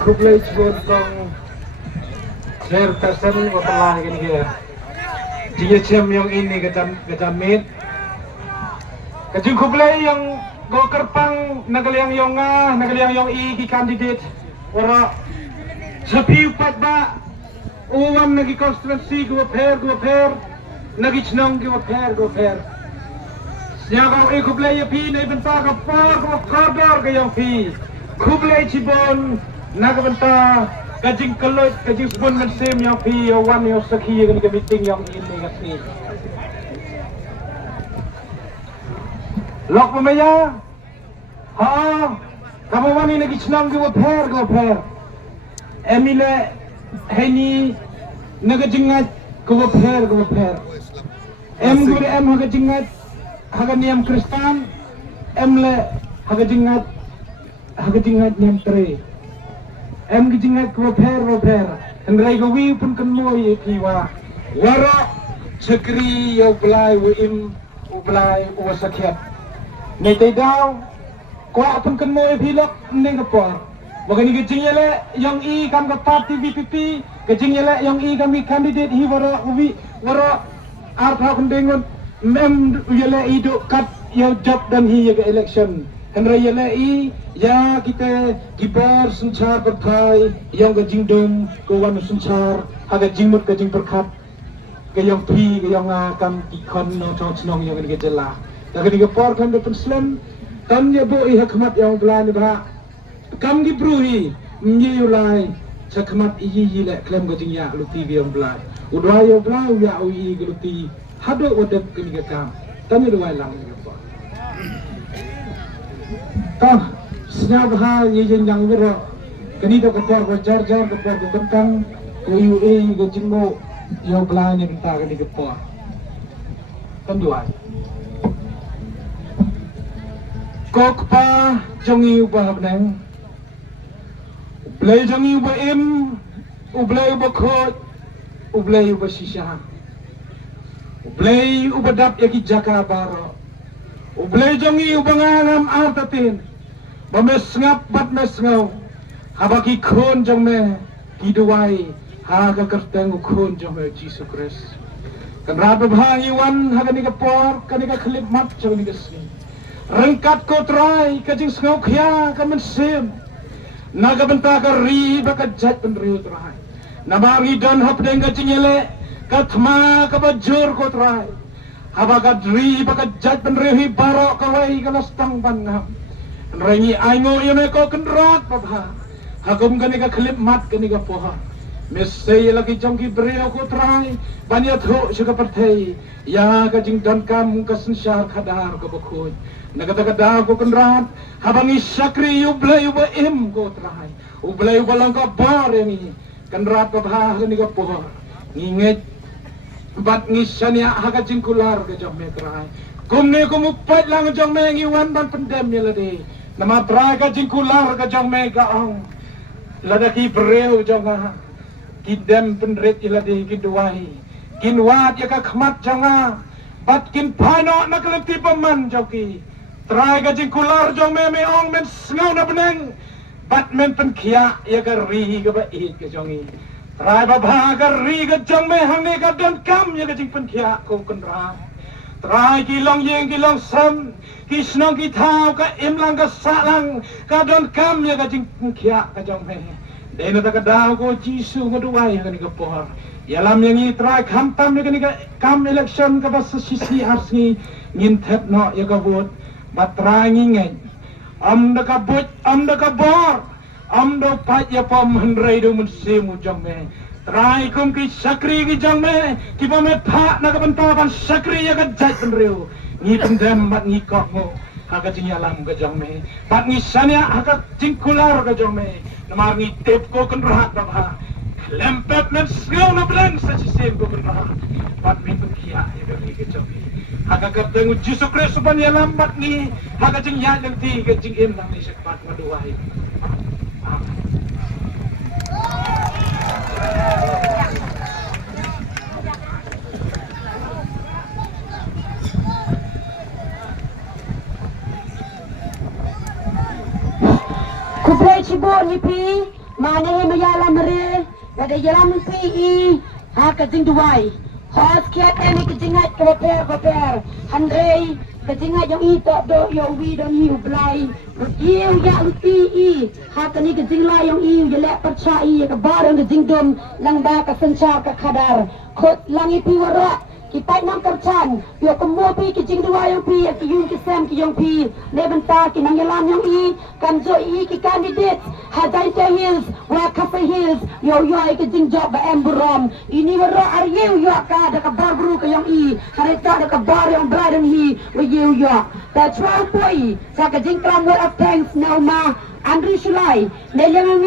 kublai cibon tong share person waterlah gini ya. Dia cem yang ini kecamit. Kecing kublai yang go kerpang nagaliang yonga nagaliang yong i candidate ora sapi upat ba uwan nagi constituency go pair nagi chnong go pair siapa i kublai pi nei benta ka par go kadar ga yang pi kublai cibon naga benta kajing kelot kajing sebon mesim yang pi wan yo sakhi ga meeting yang ini gasni lok pemaya kamu wani lagi senang go pair emile heni naga jingat go pair em gure em haga jingat haga niam kristan emle haga jingat niam tre em jingat go pair andrai go wi pun kan moi piwa wara chakri yo blai wi im ublai uwasakiat nei tai dau ko apun kan mo epilok ning kapor bagani gejing yele yang i kam ka parti VPP gejing yele yang i kami candidate hi wara artha kun dengon mem yele i do kat yo job dan hi ke election hendra yele i ya kita kibar sunchar partai yang gejing dom ko wan sunchar haga jingmut gejing perkat ke yang pi ke yang akan ikon no chong yang ke jela dagani kapor kan depan slam kam ya bo i hikmat yang belan ba kam gi bruhi nyi ulai sakmat i le klem go jing ya luti bi yang belan udwa yo belan ya ui luti hado odep kini ga kam tan yo wai lang ga ba ta snya ba ye jing yang wiro kini to ko go jar ko go bentang ko yu e go jing mo yo belan ni ta kini ga pa tan yo ai kok pa jongi ubah benang ublay jongi ubah im ublay ubah khot ublay ubah shisha ublay ubah dap yaki jaka baro ublay jongi ubah ngangam artatin bames ngap bat mes ngau habaki khon jong me kiduai haga kerteng khon jong me Jesus Christ kan rabe bhangi wan haga ni kapor kan ni ka klip mat jong ni gasni rengkat ko try kajing sngau khya ka mensim naga benta ka ri ba ka jat pen ri try namari dan hap deng ka chingele ka thma ka bajur ko try haba ka ri ba ka jat pen ri baro ka wai ka lastang ban ngam rengi aingo yeme ko kendrat ba hagum ka ni ka klip mat ka ni ka poha mesay lagi jongki brio ko try banya tho suka partai ya ka jing dan kam ka sensyar khadar ka bakhoy nagata ko kendrat habang isakri ublay uba im ko try ublay uba lang ka bar yang kendrat ka bah ni ka poha nginget bat ngisanya haga jingkular ka jom me try kumne kumupat lang jong me ngiwan ban pendem ya lade nama try ka jingkular ka jong me gaong ladaki breu jong kidem penret ilade kiduai kinwat ya ka khmat jonga bat kin phano nakalati paman joki try ka jingkular jong me ong men ngau na beneng bat men pen khia ya ka ri ka ba it ka jongi try ba bha ka ri ka jong me hang ne ka don kam ya ka jing pen khia ko kun ra try ki long yeng ki long sam ki snong ki thau ka im lang ka sa lang ka don kam ya ka jing khia ka jong me dena ta ka dau ko jisu ngoduai ka ni ka pohar yalam yang i try kham tam ni ka ni ka kam election ka ba sisi arsni ngin thep no ya ka vote batrangi ngai am da ka bot am da ka bor am do pat ya pam hendrai do mun semu jong me try kum ki sakri ki jong me ki pa me pha na ka banta ban sakri ya ka jat pen reu ngi pendem mat ngi kok mo haka jing yalam ka jong me pat ngi sanya haka jing kular ka jong me namar ngi tep ko kan rahat ba ha lempet men sngau na blen sa sistem ko kan rahat pat min kia ya ka ni ka jong me haka kapten Jesus Kristus ban yalam mat ngi haka jing ya lang ti ka jing im lang ni sakpat maduai Kublai Cibon hipi Mana mayala mere, pada jalan PE, kajing duai. Hos kiat ini kajingat keper, Andre kajingat yang itu do yang wi dan hiu belai. Iu ya PE, kani kajing lah yang iu jelek percaya kebar yang kajing dom lang ba kasencar kadar. Kot langi piwara. Kita nak kerjan, yo kemo pi kijing dua yang pi, kiyung kisam kiyung pi, lebenta kinang yalam yang i, kanjo i ki candidate, hadai te hills, wa cafe hills, yo ai kijing job ba emburom, ini waro aryu yo ka da ka barbru ka yang i, harita da ka bar yang bladen hi, wa yo. That's why boy, sa kijing kram word of thanks now ma, Andrew Shulai,